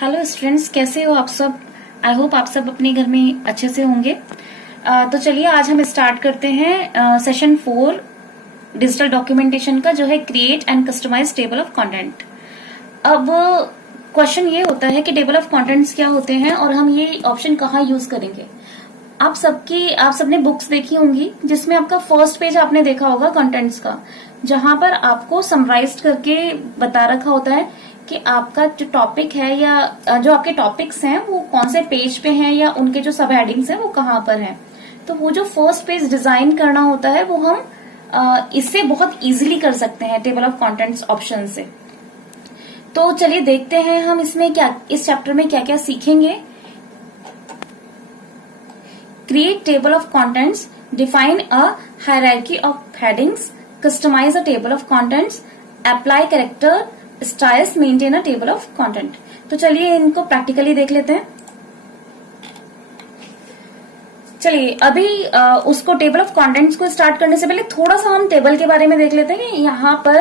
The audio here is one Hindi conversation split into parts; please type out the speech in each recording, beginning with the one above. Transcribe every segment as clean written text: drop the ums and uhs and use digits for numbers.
हेलो स्टूडेंट्स, कैसे हो आप सब। आई होप आप सब अपने घर में अच्छे से होंगे। तो चलिए आज हम स्टार्ट करते हैं सेशन 4 डिजिटल डॉक्यूमेंटेशन का, जो है create and customize table of content. अब क्वेश्चन ये होता है कि टेबल ऑफ कंटेंट्स क्या होते हैं और हम ये ऑप्शन कहाँ यूज करेंगे। आप सबने बुक्स देखी होंगी जिसमें आपका फर्स्ट पेज आपने देखा होगा कंटेंट्स का, जहां पर आपको समराइज करके बता रखा होता है कि आपका जो टॉपिक है या जो आपके टॉपिक्स हैं वो कौन से पेज पे हैं या उनके जो सब हेडिंग्स हैं वो कहाँ पर हैं। तो वो जो फर्स्ट पेज डिजाइन करना होता है वो हम इससे बहुत इजीली कर सकते हैं टेबल ऑफ कंटेंट्स ऑप्शन से। तो चलिए देखते हैं हम इसमें क्या, इस चैप्टर में क्या क्या सीखेंगे। Create table of contents, define a hierarchy of headings, customize a table of contents, apply character styles, maintain a table of content। तो चलिए इनको प्रैक्टिकली देख लेते हैं। चलिए अभी उसको टेबल ऑफ कंटेंट्स को स्टार्ट करने से पहले थोड़ा सा हम टेबल के बारे में देख लेते हैं कि यहाँ पर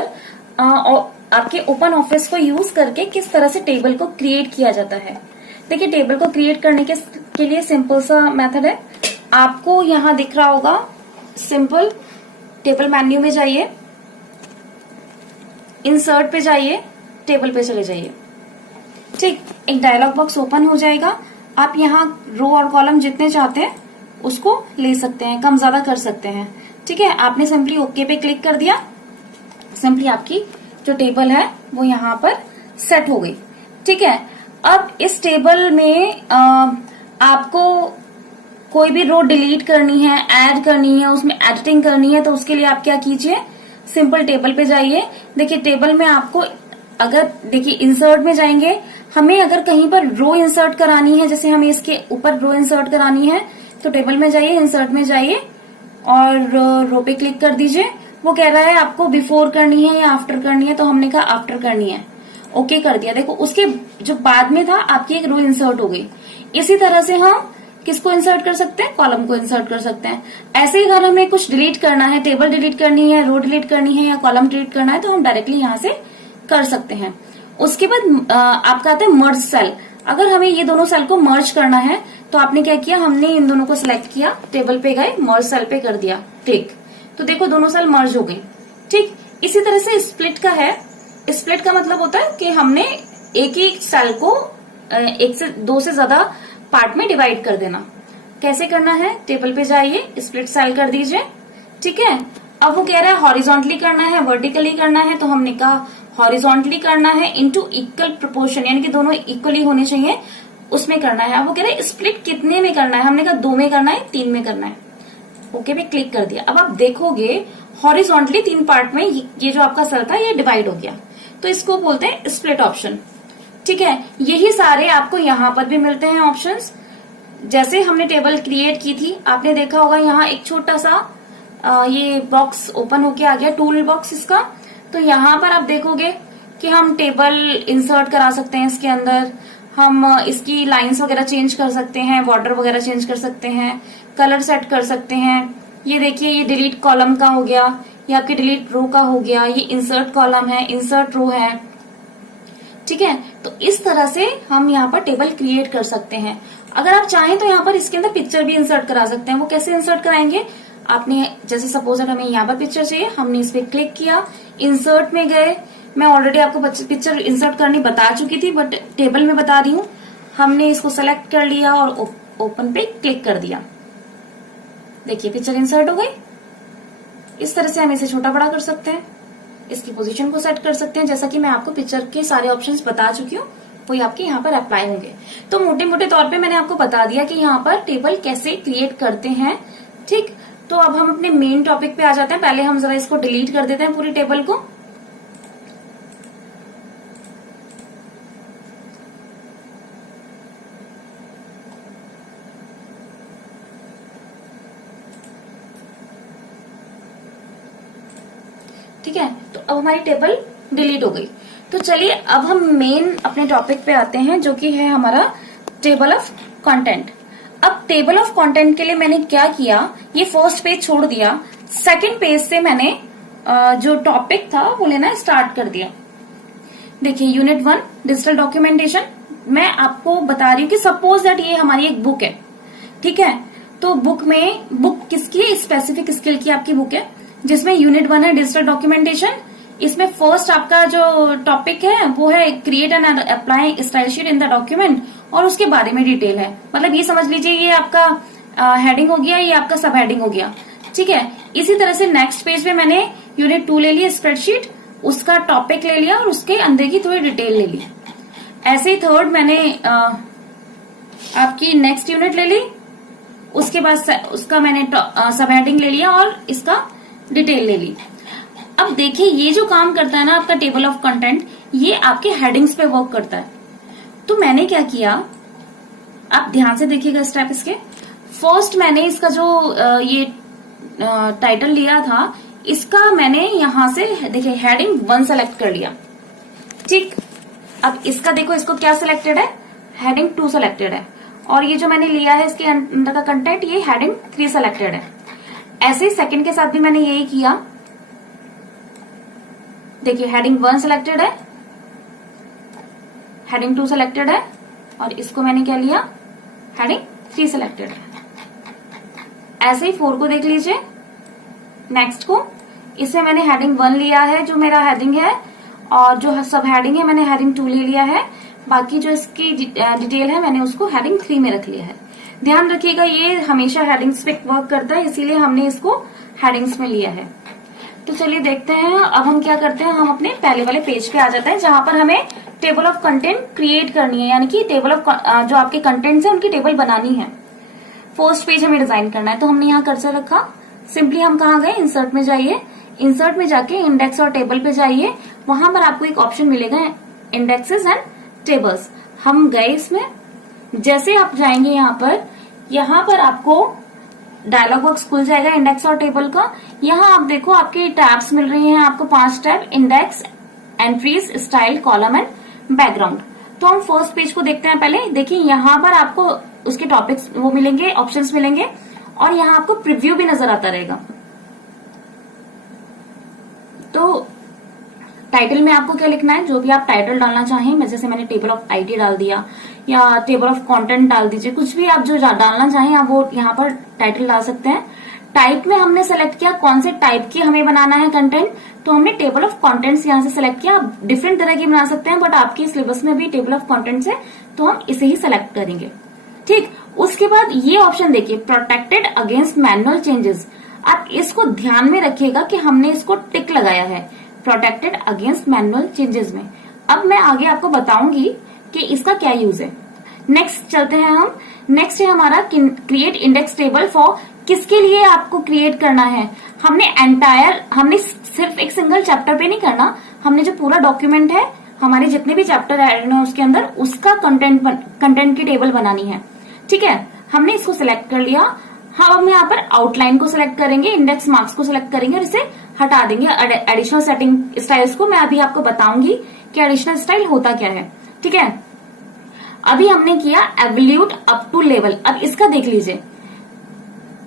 आपके ओपन ऑफिस को यूज करके किस तरह से टेबल को क्रिएट किया जाता है। देखिए टेबल को क्रिएट करने के लिए सिंपल सा मेथड है। आपको यहां दिख रहा होगा सिंपल टेबल मेन्यू में जाइए, इंसर्ट पे जाइए, टेबल पे चले जाइए। ठीक, एक डायलॉग बॉक्स ओपन हो जाएगा। आप यहां रो और कॉलम जितने चाहते हैं उसको ले सकते हैं, कम ज्यादा कर सकते हैं। ठीक है, आपने सिंपली ओके पे क्लिक कर दिया, सिंपली आपकी जो टेबल है वो यहां पर सेट हो गई। ठीक है, अब इस टेबल में आपको कोई भी रो डिलीट करनी है, ऐड करनी है, उसमें एडिटिंग करनी है, तो उसके लिए आप क्या कीजिए, सिंपल टेबल पे जाइए। देखिए टेबल में आपको अगर देखिए इंसर्ट में जाएंगे, हमें अगर कहीं पर रो इंसर्ट करानी है, जैसे हमें इसके ऊपर रो इंसर्ट करानी है, तो टेबल में जाइए, इंसर्ट में जाइए और रो पे क्लिक कर दीजिए। वो कह रहा है आपको बिफोर करनी है या आफ्टर करनी है, तो हमने कहा आफ्टर करनी है, ओके कर दिया। देखो उसके जो बाद में था आपकी एक रो इंसर्ट हो गई। इसी तरह से हम किसको इंसर्ट कर सकते हैं, कॉलम को इंसर्ट कर सकते हैं। ऐसे ही अगर हमें कुछ डिलीट करना है, टेबल डिलीट करनी है, रो डिलीट करनी है या कॉलम डिलीट करना है, तो हम डायरेक्टली यहां से कर सकते हैं। उसके बाद आपका आता है मर्ज सेल। अगर हमें ये दोनों सेल को मर्ज करना है तो आपने क्या किया, हमने इन दोनों को सिलेक्ट किया, टेबल पे गए, मर्ज सेल पे कर दिया, ठीक। तो देखो दोनों सेल मर्ज हो गई। ठीक, इसी तरह से स्प्लिट का है। स्प्लिट का मतलब होता है कि हमने एक ही सेल को एक से दो से ज्यादा पार्ट में डिवाइड कर देना। कैसे करना है, टेबल पे जाइए, स्प्लिट सेल कर दीजिए। ठीक है, अब वो कह रहा है हॉरिजॉन्टली करना है, वर्टिकली करना है, तो हमने कहा हॉरिजॉन्टली करना है इनटू इक्वल प्रोपोर्शन, यानी कि दोनों इक्वली होने चाहिए, उसमें करना है। अब वो कह रहे हैं स्प्लिट कितने में करना है, हमने कहा 2 में करना है, 3 में करना है। ओके पे क्लिक कर दिया। अब आप देखोगे हॉरिजॉन्टली 3 पार्ट में ये जो आपका सेल था ये डिवाइड हो गया, तो इसको बोलते हैं स्प्लिट ऑप्शन। ठीक है, यही सारे आपको यहाँ पर भी मिलते हैं ऑप्शंस। जैसे हमने टेबल क्रिएट की थी, आपने देखा होगा यहाँ एक छोटा सा ये बॉक्स ओपन होके आ गया, टूल बॉक्स इसका। तो यहाँ पर आप देखोगे कि हम टेबल इंसर्ट करा सकते हैं, इसके अंदर हम इसकी लाइंस वगैरह चेंज कर सकते हैं, बॉर्डर वगैरह चेंज कर सकते हैं, कलर सेट कर सकते हैं। ये देखिए ये डिलीट कॉलम का हो गया, ये आपके डिलीट रो का हो गया, ये इंसर्ट कॉलम है, इंसर्ट रो है। ठीक है, तो इस तरह से हम यहाँ पर टेबल क्रिएट कर सकते हैं। अगर आप चाहें तो यहाँ पर इसके अंदर पिक्चर भी इंसर्ट करा सकते हैं। वो कैसे इंसर्ट कराएंगे, आपने जैसे सपोज हमें यहाँ पर पिक्चर चाहिए, हमने इस पे क्लिक किया, इंसर्ट में गए। मैं ऑलरेडी आपको पिक्चर इंसर्ट करनी बता चुकी थी, बट टेबल में बता रही हूँ। हमने इसको सेलेक्ट कर लिया और ओपन पे क्लिक कर दिया। देखिए पिक्चर इंसर्ट हो गई। इस तरह से हम इसे छोटा बड़ा कर सकते हैं, इसकी पोजीशन को सेट कर सकते हैं। जैसा कि मैं आपको पिक्चर के सारे ऑप्शंस बता चुकी हूँ, वही आपके यहाँ पर अप्लाई होंगे। तो मोटे मोटे तौर पे मैंने आपको बता दिया कि यहाँ पर टेबल कैसे क्रिएट करते हैं। ठीक, तो अब हम अपने मेन टॉपिक पे आ जाते हैं। पहले हम जरा इसको डिलीट कर देते हैं पूरी टेबल को। ठीक है, तो अब हमारी टेबल डिलीट हो गई। तो चलिए अब हम मेन अपने टॉपिक पे आते हैं, जो कि है हमारा टेबल ऑफ कंटेंट। अब टेबल ऑफ कंटेंट के लिए मैंने क्या किया, ये फर्स्ट पेज छोड़ दिया, सेकंड पेज से मैंने जो टॉपिक था वो लेना स्टार्ट कर दिया। देखिए यूनिट 1 डिजिटल डॉक्यूमेंटेशन, मैं आपको बता रही हूँ कि सपोज दैट ये हमारी एक बुक है, ठीक है। तो बुक किसकी है? स्पेसिफिक स्किल की आपकी बुक है, जिसमें यूनिट 1 है डिजिटल डॉक्यूमेंटेशन। इसमें फर्स्ट आपका जो टॉपिक है वो है create and apply style sheet in the document, और उसके बारे में डिटेल है। मतलब ये समझ लीजिए ये आपका हेडिंग हो गया, ये आपका सब हेडिंग हो गया, ठीक है। इसी तरह से नेक्स्ट पेज पे मैंने यूनिट 2 ले लिया स्प्रेडशीट, उसका टॉपिक ले लिया और उसके अंदर की थोड़ी डिटेल ले ली। ऐसे ही थर्ड मैंने आपकी नेक्स्ट यूनिट ले ली, उसके बाद उसका मैंने सब हेडिंग ले लिया और इसका डिटेल ले ली। अब देखिए ये जो काम करता है ना आपका टेबल ऑफ कंटेंट, ये आपके हेडिंग्स पे वर्क करता है। तो मैंने क्या किया, आप ध्यान से देखिएगा स्टेप इसके। फर्स्ट मैंने इसका जो ये टाइटल लिया था, इसका मैंने यहां से देखिए हेडिंग 1 सेलेक्ट कर लिया, ठीक। अब इसका देखो, इसको क्या सिलेक्टेड है, हेडिंग 2 सेलेक्टेड है, और ये जो मैंने लिया है इसके अंदर का कंटेंट, ये हेडिंग 3 सेलेक्टेड है। ऐसे ही सेकंड के साथ भी मैंने यही किया। देखिए हेडिंग 1 सेलेक्टेड है, हेडिंग 2 सेलेक्टेड है, और इसको मैंने क्या लिया, हेडिंग 3 सेलेक्टेड है। ऐसे ही 4 को देख लीजिए, नेक्स्ट को, इसमें मैंने हेडिंग 1 लिया है जो मेरा हेडिंग है, और जो सब हेडिंग है मैंने हेडिंग 2 ले लिया है। बाकी जो इसकी डिटेल है मैंने उसको हेडिंग 3 में रख लिया है। ध्यान रखिएगा ये हमेशा हेडिंग्स पे वर्क करता है, इसीलिए हमने इसको हेडिंग्स में लिया है। तो चलिए देखते हैं अब हम क्या करते हैं। हम अपने पहले वाले पेज पे आ जाते हैं, जहां पर हमें टेबल ऑफ कंटेंट क्रिएट करनी है, यानी कि टेबल ऑफ जो आपके कंटेंट्स है उनकी टेबल बनानी है। फर्स्ट पेज हमें डिजाइन करना है, तो हमने यहाँ कर्सर रखा। सिंपली हम कहाँ गए, इंसर्ट में जाइए, इंसर्ट में जाके इंडेक्स और टेबल पे जाइए। वहां पर आपको एक ऑप्शन मिलेगा इंडेक्सेस एंड टेबल्स। हम गए इसमें, जैसे आप जाएंगे यहाँ पर आपको डायलॉग बॉक्स खुल जाएगा इंडेक्स और टेबल का। यहाँ आप देखो आपके टैब्स मिल रही हैं आपको 5 tab, index, entries, style, column and background. तो हम फर्स्ट पेज को देखते हैं पहले। देखिए यहाँ पर आपको उसके टॉपिक्स वो मिलेंगे, ऑप्शंस मिलेंगे, और यहाँ आपको प्रीव्यू भी नजर आता रहेगा। तो टाइटल में आपको क्या लिखना है, जो भी आप टाइटल डालना चाहें, जैसे मैंने टेबल ऑफ आईडी डाल दिया या टेबल ऑफ कंटेंट डाल दीजिए, कुछ भी आप जो डालना चाहें आप वो यहाँ पर टाइटल डाल सकते हैं। टाइप में हमने सेलेक्ट किया कौन से टाइप की हमें बनाना है कंटेंट, तो हमने टेबल ऑफ कंटेंट्स यहाँ से सेलेक्ट किया। आप डिफरेंट तरह की बना सकते हैं, बट आपके सिलेबस में भी टेबल ऑफ कंटेंट्स है तो हम इसे ही सेलेक्ट करेंगे, ठीक। उसके बाद ये ऑप्शन देखिए, प्रोटेक्टेड अगेंस्ट मैनुअल चेंजेस। आप इसको ध्यान में रखिएगा कि हमने इसको टिक लगाया है प्रोटेक्टेड अगेंस्ट मैनुअल चेंजेस में। अब मैं आगे आपको बताऊंगी कि इसका क्या यूज है। नेक्स्ट चलते हैं हम। नेक्स्ट है हमारा क्रिएट इंडेक्स टेबल फॉर, किसके लिए आपको क्रिएट करना है। हमने सिर्फ एक सिंगल चैप्टर पे नहीं करना, हमने जो पूरा डॉक्यूमेंट है, हमारे जितने भी चैप्टर ऐड है उसके अंदर उसका कंटेंट की टेबल बनानी है, ठीक है। हमने इसको सिलेक्ट कर लिया। हम यहाँ पर आउटलाइन को सिलेक्ट करेंगे, इंडेक्स मार्क्स को सिलेक्ट करेंगे और इसे हटा देंगे। एडिशनल सेटिंग स्टाइल्स को मैं अभी आपको बताऊंगी कि एडिशनल स्टाइल होता क्या है, ठीक है। अभी हमने किया एवल्यूट अप टू लेवल। अब इसका देख लीजिए,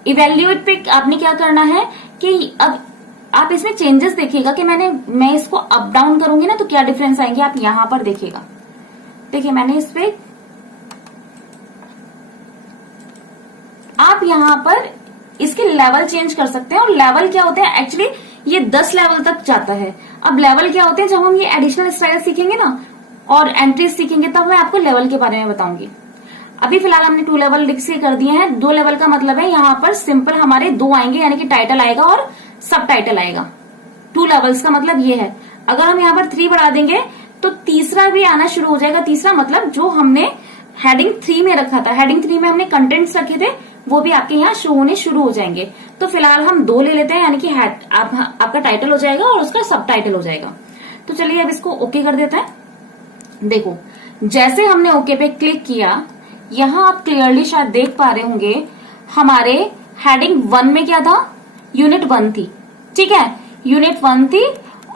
इवेल्यूएट पे आपने क्या करना है कि अब आप इसमें चेंजेस देखिएगा कि मैं इसको अप डाउन करूंगी ना तो क्या डिफरेंस आएंगे, आप यहां पर देखिएगा। देखिए मैंने इस पे, आप यहां पर इसके लेवल चेंज कर सकते हैं। और लेवल क्या होते हैं, एक्चुअली ये 10 लेवल तक जाता है। अब लेवल क्या होते हैं, जब हम ये एडिशनल स्टाइल सीखेंगे ना और एंट्रीज सीखेंगे तब मैं आपको लेवल के बारे में बताऊंगी। अभी फिलहाल हमने 2 लेवल लिख कर दिए हैं। 2 लेवल का मतलब है यहाँ पर सिंपल हमारे 2 आएंगे, यानी कि टाइटल आएगा और सब टाइटल आएगा। 2 लेवल्स का मतलब ये है। अगर हम यहाँ पर 3 बढ़ा देंगे तो तीसरा भी आना शुरू हो जाएगा। तीसरा मतलब जो हमने हेडिंग 3 में रखा था, हेडिंग 3 में हमने कंटेंट्स रखे थे, वो भी आपके यहाँ शो होने शुरू हो जाएंगे। तो फिलहाल हम 2 ले लेते हैं, यानी कि आपका टाइटल हो जाएगा और उसका सब टाइटल हो जाएगा। तो चलिए अब इसको ओके कर देते हैं। देखो जैसे हमने ओके पे क्लिक किया, यहाँ आप क्लियरली शायद देख पा रहे होंगे हमारे हेडिंग 1 में क्या था, यूनिट 1 थी, ठीक है, यूनिट 1 थी।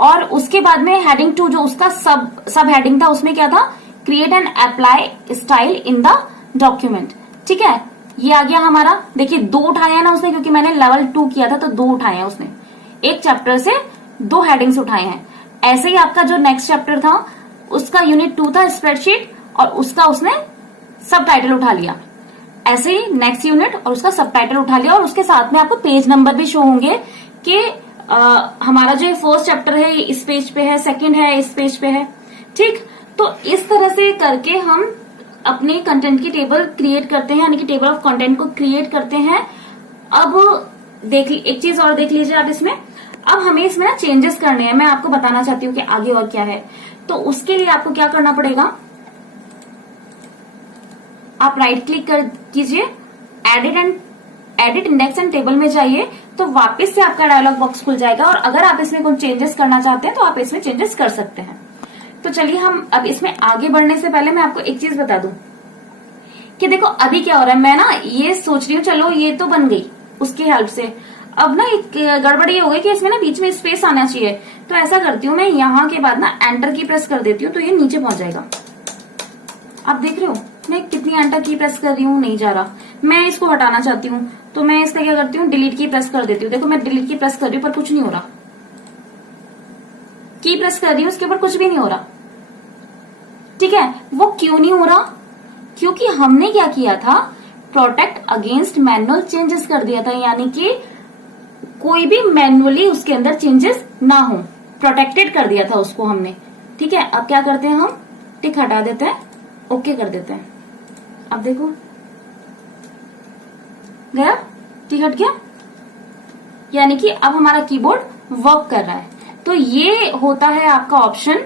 और उसके बाद में हेडिंग 2 जो उसका सब हेडिंग था, उसमें क्या था, create and apply style in the document, ठीक है। ये आ गया हमारा। देखिए 2 उठाया है ना उसने, क्योंकि मैंने लेवल 2 किया था तो 2 उठाए हैं उसने, एक चैप्टर से 2 हेडिंग्स उठाए हैं। ऐसे ही आपका जो नेक्स्ट चैप्टर था उसका यूनिट 2 था स्प्रेडशीट, और उसका उसने सब टाइटल उठा लिया। ऐसे ही नेक्स्ट यूनिट और उसका सब टाइटल उठा लिया, और उसके साथ में आपको पेज नंबर भी शो होंगे कि हमारा जो फर्स्ट चैप्टर है इस पेज पे है, सेकंड है इस पेज पे है। ठीक, तो इस तरह से करके हम अपने कंटेंट की टेबल क्रिएट करते हैं, यानी कि टेबल ऑफ कंटेंट को क्रिएट करते हैं। अब एक चीज और देख लीजिए आप इसमें, अब हमें इसमें ना चेंजेस करने हैं। मैं आपको बताना चाहती हूँ कि आगे और क्या है। तो उसके लिए आपको क्या करना पड़ेगा, आप राइट क्लिक कर कीजिए, एडिट इंडेक्स एंड टेबल में जाइए, तो वापस से आपका डायलॉग बॉक्स खुल जाएगा। और अगर आप इसमें कोई चेंजेस करना चाहते हैं तो आप इसमें चेंजेस कर सकते हैं। तो चलिए हम अब इसमें आगे बढ़ने से पहले मैं आपको एक चीज बता दूं कि देखो अभी क्या हो रहा है। मैं ना ये सोच रही हूँ चलो ये तो बन गई उसकी हेल्प से, अब ना एक गड़बड़ ये हो गई कि इसमें ना बीच में स्पेस आना चाहिए। तो ऐसा करती हूँ मैं, यहाँ के बाद ना एंटर की प्रेस कर देती हूँ, तो ये नीचे पहुंच जाएगा। आप देख रहे हो मैं कितनी एंटर की प्रेस कर रही हूँ, नहीं जा रहा। मैं इसको हटाना चाहती हूँ तो मैं इसका क्या करती हूँ, डिलीट की प्रेस कर देती हूँ। देखो मैं डिलीट की प्रेस कर रही हूँ पर कुछ नहीं हो रहा, की प्रेस कर रही हूँ उसके ऊपर कुछ भी नहीं हो रहा। ठीक है, वो क्यों नहीं हो रहा, क्योंकि हमने क्या किया था, प्रोटेक्ट अगेंस्ट मैनुअल चेंजेस कर दिया था, यानी कि कोई भी मैनुअली उसके अंदर चेंजेस ना हो, प्रोटेक्टेड कर दिया था उसको हमने। ठीक है, अब क्या करते हैं, हम टिक हटा देते हैं, ओके कर देते हैं। अब देखो गया, टिक हट गया, यानी कि अब हमारा कीबोर्ड वर्क कर रहा है। तो ये होता है आपका option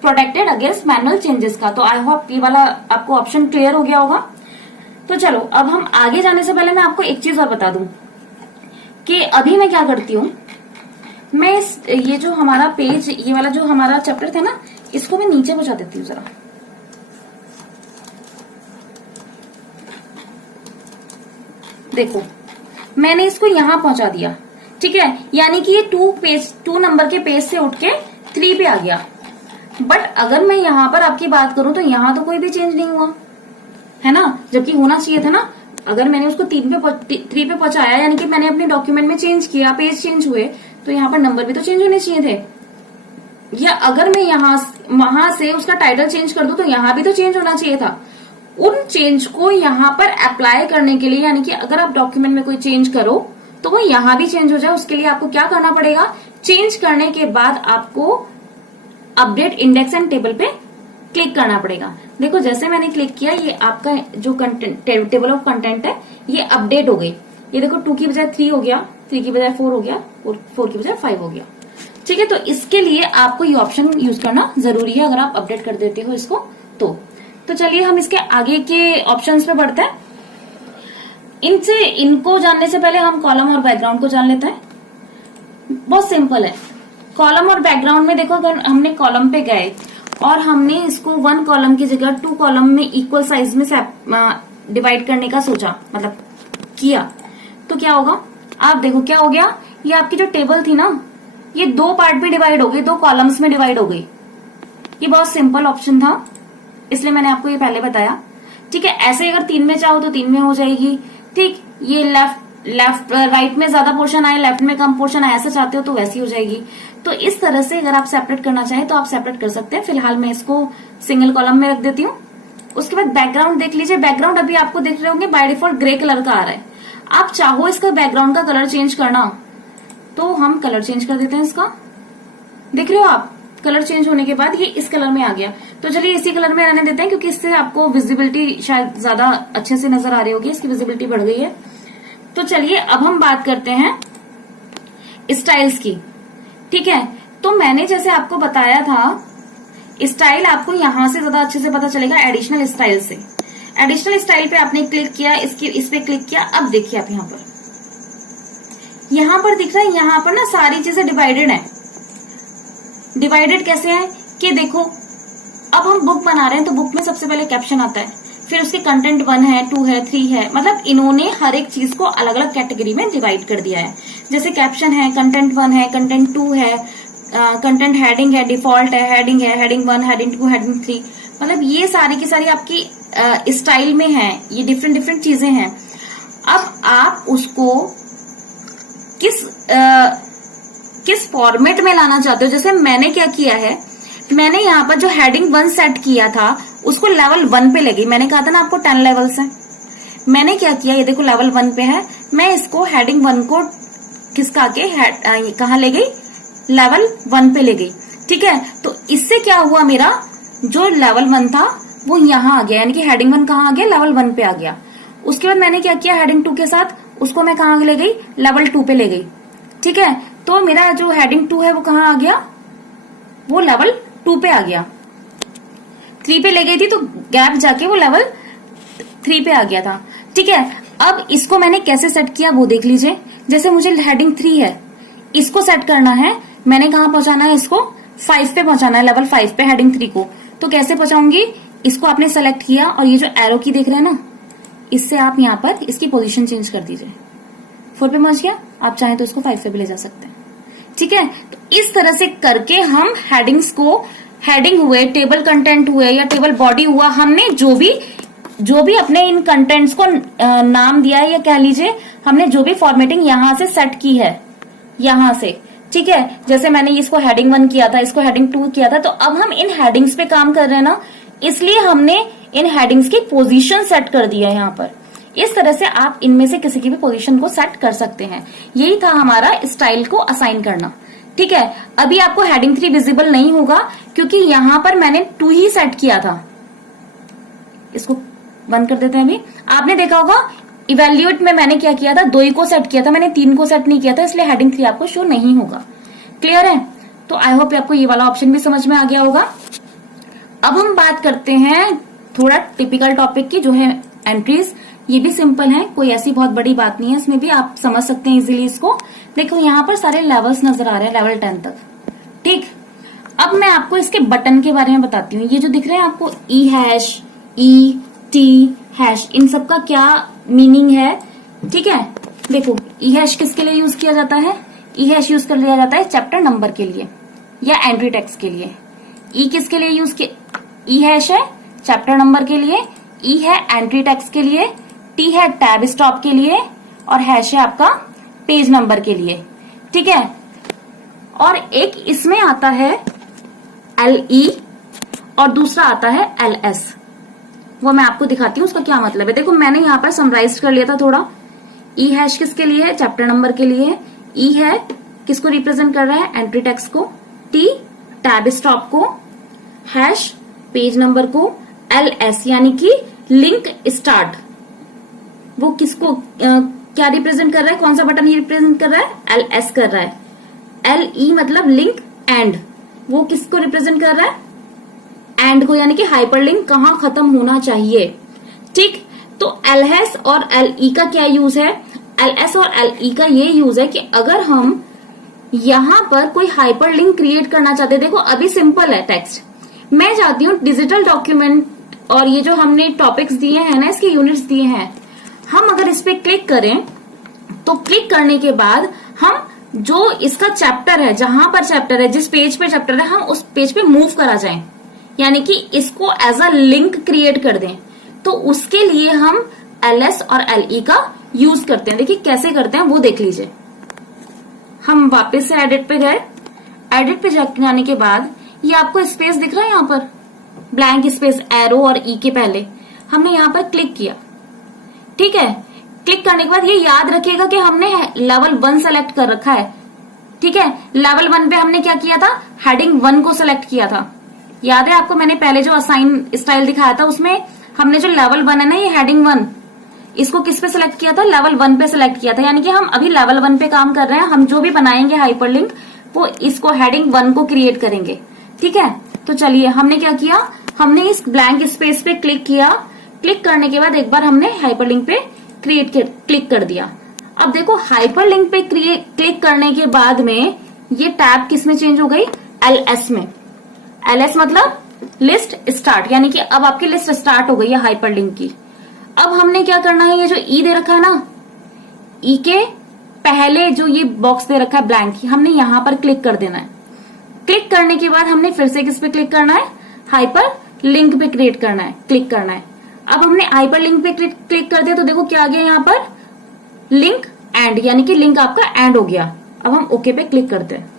protected against manual changes का। तो आई होप ये वाला आपको ऑप्शन क्लियर हो गया होगा। तो चलो अब हम आगे जाने से पहले मैं आपको एक चीज और बता दूं कि अभी मैं क्या करती हूँ, मैं ये जो हमारा पेज, ये वाला जो हमारा चैप्टर था ना, इसको मैं नीचे पहुंचा देती हूँ जरा। देखो मैंने इसको यहां पहुंचा दिया। ठीक है, यानी कि ये 2 नंबर के पेज से उठ के 3 पे आ गया। बट अगर मैं यहां पर आपकी बात करूं तो यहां तो कोई भी चेंज नहीं हुआ है ना, जबकि होना चाहिए था ना। अगर मैंने उसको 3 पे पहुंचाया, यानी कि मैंने अपने डॉक्यूमेंट में चेंज किया, पेज चेंज हुए, तो यहाँ पर नंबर भी तो चेंज होने चाहिए थे। या अगर मैं वहां से उसका टाइटल चेंज कर दूं तो यहाँ भी तो चेंज होना चाहिए था। उन चेंज को यहाँ पर अप्लाई करने के लिए, यानी कि अगर आप डॉक्यूमेंट में कोई चेंज करो तो वो यहाँ भी चेंज हो जाए, उसके लिए आपको क्या करना पड़ेगा, चेंज करने के बाद आपको अपडेट इंडेक्स एंड टेबल पे क्लिक करना पड़ेगा। देखो जैसे मैंने क्लिक किया, ये आपका जो कंटेंट टेबल ऑफ कंटेंट है ये अपडेट हो गई। ये देखो 2 की बजाय 3 हो गया, 3 की बजाय 4 हो गया, और 4 की बजाय 5 हो गया। ठीक है, तो इसके लिए आपको ये ऑप्शन यूज करना जरूरी है अगर आप अपडेट कर देते हो इसको। तो चलिए हम इसके आगे के ऑप्शंस पे बढ़ते हैं। इनको जानने से पहले हम कॉलम और बैकग्राउंड को जान लेते हैं। बहुत सिंपल है। कॉलम और बैकग्राउंड में देखो, अगर हमने कॉलम पे गए और हमने इसको 1 कॉलम की जगह 2 कॉलम में इक्वल साइज में डिवाइड करने का सोचा, मतलब किया, तो क्या होगा, आप देखो क्या हो गया, ये आपकी जो टेबल थी ना, ये 2 पार्ट में डिवाइड हो गई, 2 कॉलम्स में डिवाइड हो गई। ये बहुत सिंपल ऑप्शन था, इसलिए मैंने आपको ये पहले बताया। ठीक है, ऐसे अगर 3 में चाहो तो 3 में हो जाएगी। ठीक, ये लेफ्ट राइट में ज्यादा पोर्शन आए, लेफ्ट में कम पोर्शन आए, ऐसा चाहते हो तो वैसी हो जाएगी। तो इस तरह से अगर आप सेपरेट करना चाहें तो आप सेपरेट कर सकते हैं। फिलहाल मैं इसको सिंगल कॉलम में रख देती हूँ। उसके बाद बैकग्राउंड देख लीजिए। बैकग्राउंड अभी आपको देख रहे होंगे बाय डिफॉल्ट ग्रे कलर का आ रहा है। आप चाहो इसका बैकग्राउंड का कलर चेंज करना तो हम कलर चेंज कर देते हैं इसका। देख रहे हो आप, कलर चेंज होने के बाद ये इस कलर में आ गया। तो चलिए इसी कलर में रहने देते हैं, क्योंकि इससे आपको विजिबिलिटी शायद ज्यादा अच्छे से नजर आ रही होगी, इसकी विजिबिलिटी बढ़ गई है। तो चलिए अब हम बात करते हैं स्टाइल्स की। ठीक है, तो मैंने जैसे आपको बताया था, स्टाइल आपको यहां से ज्यादा अच्छे से पता चलेगा एडिशनल स्टाइल से। एडिशनल स्टाइल पे आपने क्लिक किया, इस पे क्लिक किया। अब देखिए आप यहां पर दिख रहा है, यहां पर ना सारी चीजें डिवाइडेड है। डिवाइडेड कैसे है कि देखो, अब हम बुक बना रहे हैं तो बुक में सबसे पहले कैप्शन आता है, फिर उसके कंटेंट 1 है, 2 है, 3 है, मतलब इन्होंने हर एक चीज को अलग अलग कैटेगरी में डिवाइड कर दिया है। जैसे कैप्शन है, कंटेंट 1 है, कंटेंट 2 है, कंटेंट हेडिंग है, डिफॉल्ट है, हेडिंग 1, हेडिंग 2, हेडिंग 3, मतलब ये सारी की सारी आपकी स्टाइल में है। ये डिफरेंट चीजें हैं। अब आप उसको किस फॉर्मेट में लाना चाहते हो। जैसे मैंने क्या किया है, मैंने यहाँ पर जो हेडिंग 1 सेट किया था उसको लेवल 1 पे ले गई। मैंने कहा था ना आपको 10 लेवल्स हैं। मैंने क्या किया, ये देखो लेवल 1 पे है, मैं इसको हेडिंग 1 को खिसका के कहाँ ले गई, लेवल 1 पे ले गई। ठीक है, तो इससे क्या हुआ, मेरा जो लेवल 1 था वो यहाँ आ गया, यानी कि हेडिंग 1 कहाँ आ गया, लेवल 1 पे आ गया। उसके बाद मैंने क्या किया, हेडिंग 2 के साथ उसको मैं कहाँ ले गई, लेवल 2 पे ले गई। ठीक है, तो मेरा जो हेडिंग 2 है वो कहाँ आ गया, वो लेवल 2 पे आ गया। 3 पे ले गई थी तो गैप जाके वो लेवल 3 पे आ गया था। ठीक है, अब इसको मैंने कैसे सेट किया वो देख लीजिए। जैसे मुझे हेडिंग 3 है, इसको सेट करना है, मैंने कहाँ पहुंचाना है, इसको 5 पे पहुंचाना है, लेवल 5 पे हेडिंग 3 को। तो कैसे पहुंचाऊंगी, इसको आपने सेलेक्ट किया और ये जो एरो की देख रहे हैं ना, इससे आप यहाँ पर इसकी पोजीशन चेंज कर दीजिए। 4 पे पहुंच गया, आप चाहें तो इसको 5 पे भी ले जा सकते हैं। ठीक है, तो इस तरह से करके हम हेडिंग्स को, हेडिंग हुए, टेबल कंटेंट हुए या टेबल बॉडी हुआ, हमने जो भी अपने इन कंटेंट्स को नाम दिया है, या कह लीजिए हमने जो भी फॉर्मेटिंग यहां से सेट की है, यहां से। ठीक है, जैसे मैंने इसको हेडिंग 1 किया था, इसको हेडिंग 2 किया था, तो अब हम इन हेडिंग्स पे काम कर रहे हैं ना, इसलिए हमने इन हेडिंग्स की पोजीशन सेट कर दी है यहाँ पर। इस तरह से आप इनमें से किसी की भी पोजीशन को सेट कर सकते हैं। यही था हमारा स्टाइल को असाइन करना। ठीक है, अभी आपको हेडिंग 3 विजिबल नहीं होगा क्योंकि यहां पर मैंने 2 ही सेट किया था। इसको बंद कर देते हैं। अभी आपने देखा होगा इवेल्युएट में मैंने क्या किया था, 2 ही को सेट किया था, मैंने 3 को सेट नहीं किया था, इसलिए हेडिंग 3 आपको शो नहीं होगा। क्लियर है? तो आई होप आपको ये वाला ऑप्शन भी समझ में आ गया होगा। अब हम बात करते हैं थोड़ा टिपिकल टॉपिक की, जो है एंट्रीज। ये भी सिंपल है, कोई ऐसी बहुत बड़ी बात नहीं है, इसमें भी आप समझ सकते हैं इजीली इसको। देखो यहाँ पर सारे लेवल्स नजर आ रहे हैं, लेवल 10 तक। ठीक, अब मैं आपको इसके बटन के बारे में बताती हूँ। ये जो दिख रहे हैं आपको ई हैश, ई टी हैश, इन सब का क्या मीनिंग है। ठीक है, देखो ई हैश किसके लिए यूज किया जाता है, ई हैश यूज कर लिया जाता है चैप्टर नंबर के लिए या एंट्री टेक्स्ट के लिए। ई किसके लिए यूज किया, ई हैश है चैप्टर नंबर के लिए, ई है एंट्री टेक्स्ट के लिए, टी है टैब स्टॉप के लिए, और हैश है आपका पेज नंबर के लिए। ठीक है, और एक इसमें आता है LE और दूसरा आता है LS। वो मैं आपको दिखाती हूँ उसका क्या मतलब है। देखो मैंने यहाँ पर समराइज कर लिया था थोड़ा। ई हैश किसके लिए है, चैप्टर नंबर के लिए है। ई है किसको रिप्रेजेंट कर रहा है, एंट्री टेक्स्ट को। टी टैब स्टॉप को, हैश पेज नंबर को, LS यानी कि लिंक स्टार्ट, वो किसको क्या रिप्रेजेंट कर रहा है, कौन सा बटन ये रिप्रेजेंट कर रहा है, LS कर रहा है। LE मतलब लिंक एंड, वो किसको रिप्रेजेंट कर रहा है, एंड को, यानी कि हाइपरलिंक कहाँ खत्म होना चाहिए। ठीक, तो LS और LE का क्या यूज है, LS और LE का ये यूज है कि अगर हम यहां पर कोई हाइपरलिंक क्रिएट करना चाहते हैं, देखो अभी सिंपल है टेक्स्ट, मैं चाहती हूँ डिजिटल डॉक्यूमेंट, और ये जो हमने टॉपिक्स दिए हैं ना, इसके यूनिट्स दिए हैं, हम अगर इस पे क्लिक करें तो क्लिक करने के बाद हम जो इसका चैप्टर है, जहां पर चैप्टर है, जिस पेज पे चैप्टर है, हम उस पेज पे मूव करा जाएं, यानी कि इसको एज अ लिंक क्रिएट कर दें। तो उसके लिए हम LS और LE का यूज करते हैं। देखिए कैसे करते हैं वो देख लीजिए। हम वापस से एडिट पे गए, एडिट पे जाने के बाद ये आपको स्पेस दिख रहा है, यहाँ पर ब्लैंक स्पेस, एरो और ई के पहले हमने यहाँ पर क्लिक किया। ठीक है, क्लिक करने के बाद ये याद रखिएगा कि हमने लेवल 1 सेलेक्ट कर रखा है। ठीक है, लेवल 1 पे हमने क्या किया था, हेडिंग 1 को सेलेक्ट किया था। याद है आपको, मैंने पहले जो असाइन स्टाइल दिखाया था उसमें हमने जो लेवल 1 है ना, ये हेडिंग 1, इसको किस पे सिलेक्ट किया था, लेवल 1 पे सिलेक्ट किया था। यानी कि हम अभी लेवल 1 पे काम कर रहे हैं। हम जो भी बनाएंगे हाइपरलिंक वो इसको हेडिंग 1 को क्रिएट करेंगे। ठीक है, तो चलिए हमने क्या किया, हमने इस ब्लैंक स्पेस पे क्लिक किया। क्लिक करने के बाद एक बार हमने हाइपरलिंक पे क्लिक कर दिया। अब देखो हाइपरलिंक पे क्लिक करने के बाद में ये टैब किस में चेंज हो गई, LS में। LS मतलब लिस्ट स्टार्ट, यानी कि अब आपकी लिस्ट स्टार्ट हो गई है हाइपरलिंक की। अब हमने क्या करना है, ये जो ई दे रखा है ना, ई के पहले जो ये बॉक्स दे रखा है ब्लैंक, हमने यहां पर क्लिक कर देना है। क्लिक करने के बाद हमने फिर से किस पे क्लिक करना है, हाइपर लिंक पे क्लिक करना है। अब हमने हाइपर लिंक पे क्लिक कर दिया तो देखो क्या आ गया यहाँ पर, लिंक एंड, यानी कि लिंक आपका एंड हो गया। अब हम ओके पे क्लिक करते हैं।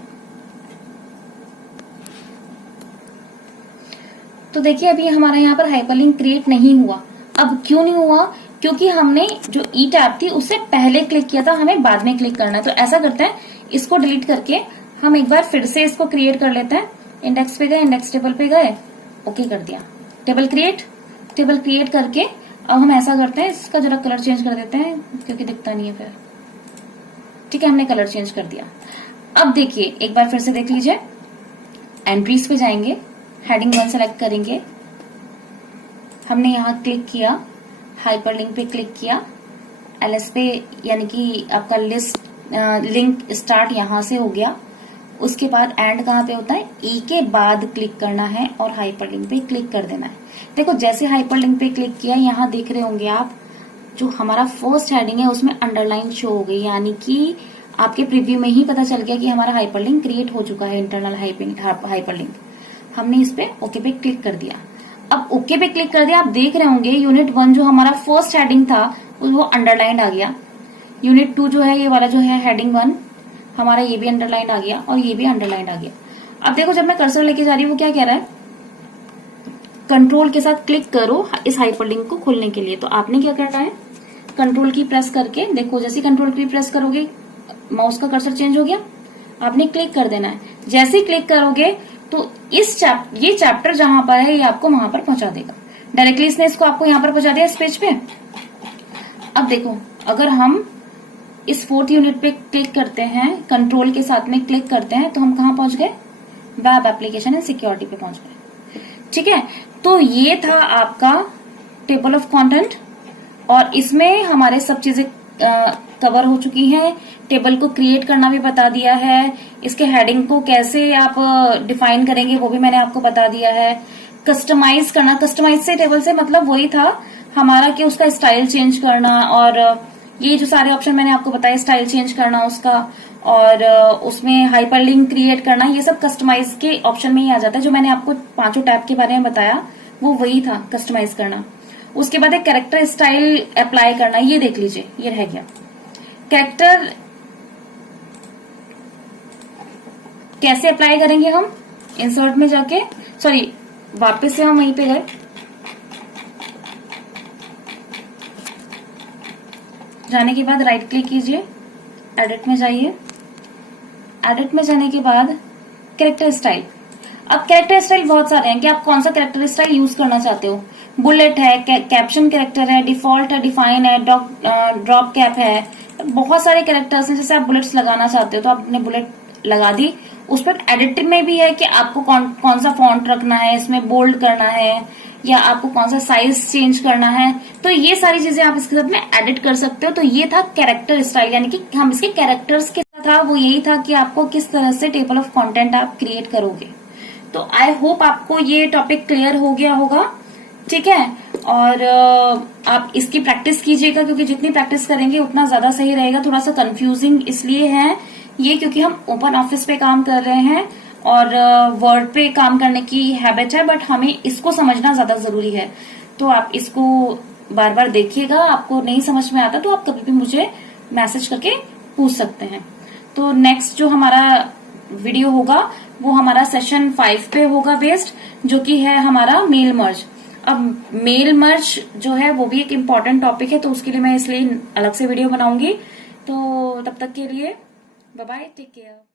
तो देखिए अभी हमारा यहाँ पर हाइपरलिंक क्रिएट नहीं हुआ। अब क्यों नहीं हुआ? क्योंकि हमने जो ई टैब थी उससे पहले क्लिक किया था, हमें बाद में क्लिक करना है। तो ऐसा करते हैं, इसको डिलीट करके हम एक बार फिर से इसको क्रिएट कर लेते हैं। इंडेक्स पे गए, इंडेक्स टेबल पे गए, ओके कर दिया, टेबल क्रिएट करके अब हम ऐसा करते हैं, इसका जरा कलर चेंज कर देते हैं क्योंकि दिखता नहीं है फिर। ठीक है, हमने कलर चेंज कर दिया। अब देखिए एक बार फिर से देख लीजिए, एंट्रीज पे जाएंगे, हेडिंग 1 सेलेक्ट करेंगे, हमने यहाँ क्लिक किया, हाइपरलिंक पे क्लिक किया, एलएस पे यानी कि आपका लिस्ट लिंक स्टार्ट यहां से हो गया। उसके बाद एंड कहाँ पे होता है? ई के बाद क्लिक करना है और हाइपरलिंक पे क्लिक कर देना है। देखो जैसे हाइपरलिंक पे क्लिक किया, यहाँ देख रहे होंगे आप, जो हमारा फर्स्ट हेडिंग है उसमें अंडरलाइन शो हो गई, यानी कि आपके प्रीव्यू में ही पता चल गया कि हमारा हाइपरलिंक क्रिएट हो चुका है, इंटरनल हाइपरलिंक। हमने इस पे ओके पे क्लिक कर दिया। अब ओके पे क्लिक कर दिया, आप देख रहे होंगे यूनिट 1 जो हमारा फर्स्ट हेडिंग था वो अंडरलाइन आ गया। यूनिट 2 जो है, ये वाला जो है हेडिंग 1 हमारा, ये भी अंडरलाइन आ गया और ये भी अंडरलाइन आ गया। अब देखो जब मैं कर्सर लेके जा रही हूँ वो क्या कह रहा है? कंट्रोल के साथ क्लिक करो इस हाइपरलिंक को खोलने के लिए। तो आपने क्या करना है? कंट्रोल की प्रेस करके, देखो जैसे कंट्रोल की प्रेस करोगे माउस का कर्सर चेंज हो गया, आपने क्लिक कर देना है। जैसे ही क्लिक करोगे तो ये चैप्टर जहां पर है ये आपको वहां पर पहुंचा देगा डायरेक्टली। इसने इसको आपको यहां पर पहुंचा दिया इस पेज पे। अब देखो अगर हम इस 4th यूनिट पे क्लिक करते हैं, कंट्रोल के साथ में क्लिक करते हैं, तो हम कहां पहुंच गए? वेब एप्लीकेशन एंड सिक्योरिटी पे पहुंच गए। ठीक है, तो ये था आपका टेबल ऑफ कंटेंट और इसमें हमारे सब चीजें कवर हो चुकी हैं। टेबल को क्रिएट करना भी बता दिया है, इसके हेडिंग को कैसे आप डिफाइन करेंगे वो भी मैंने आपको बता दिया है। कस्टमाइज करना, कस्टमाइज से टेबल से मतलब वही था हमारा कि उसका स्टाइल चेंज करना, और ये जो सारे ऑप्शन मैंने आपको बताया, स्टाइल चेंज करना उसका, और उसमें हाइपरलिंक क्रिएट करना, ये सब कस्टमाइज के ऑप्शन में ही आ जाता है। जो मैंने आपको 5 टैब के बारे में बताया वो वही था, कस्टमाइज करना। उसके बाद एक कैरेक्टर स्टाइल अप्लाई करना, ये देख लीजिए ये रह गया। कैरेक्टर कैसे अप्लाई करेंगे हम? इंसर्ट में जाके, सॉरी वापस से हम वहीं पे गए, जाने के बाद राइट क्लिक कीजिए, एडिट में जाइए, एडिट में जाने के बाद कैरेक्टर स्टाइल। अब कैरेक्टर स्टाइल बहुत सारे हैं कि आप कौन सा कैरेक्टर स्टाइल यूज करना चाहते हो। बुलेट है, कैप्शन कैरेक्टर है, डिफॉल्ट है, डिफाइन है, ड्रॉप कैप है, बहुत सारे कैरेक्टर्स हैं। जैसे आप बुलेट्स लगाना चाहते हो तो आपने बुलेट लगा दी। उस पर एडिट में भी है कि आपको कौन सा फॉन्ट रखना है, इसमें बोल्ड करना है या आपको कौन सा साइज चेंज करना है, तो ये सारी चीजें आप इसके साथ में एडिट कर सकते हो। तो ये था कैरेक्टर स्टाइल, यानी कि हम इसके कैरेक्टर्स के साथ था वो यही था कि आपको किस तरह से टेबल ऑफ कंटेंट आप क्रिएट करोगे। तो आई होप आपको ये टॉपिक क्लियर हो गया होगा। ठीक है, और आप इसकी प्रैक्टिस कीजिएगा क्योंकि जितनी प्रैक्टिस करेंगे उतना ज्यादा सही रहेगा। थोड़ा सा कंफ्यूजिंग इसलिए है ये क्योंकि हम ओपन ऑफिस पे काम कर रहे हैं और वर्ड पे काम करने की हैबिट है, बट हमें इसको समझना ज्यादा जरूरी है। तो आप इसको बार बार देखिएगा, आपको नहीं समझ में आता तो आप कभी भी मुझे मैसेज करके पूछ सकते हैं। तो नेक्स्ट जो हमारा वीडियो होगा वो हमारा सेशन 5 पे होगा बेस्ड, जो कि है हमारा मेल मर्ज। अब मेल मर्ज जो है वो भी एक इम्पॉर्टेंट टॉपिक है, तो उसके लिए मैं इसलिए अलग से वीडियो बनाऊंगी। तो तब तक के लिए बाय बाय, टेक केयर।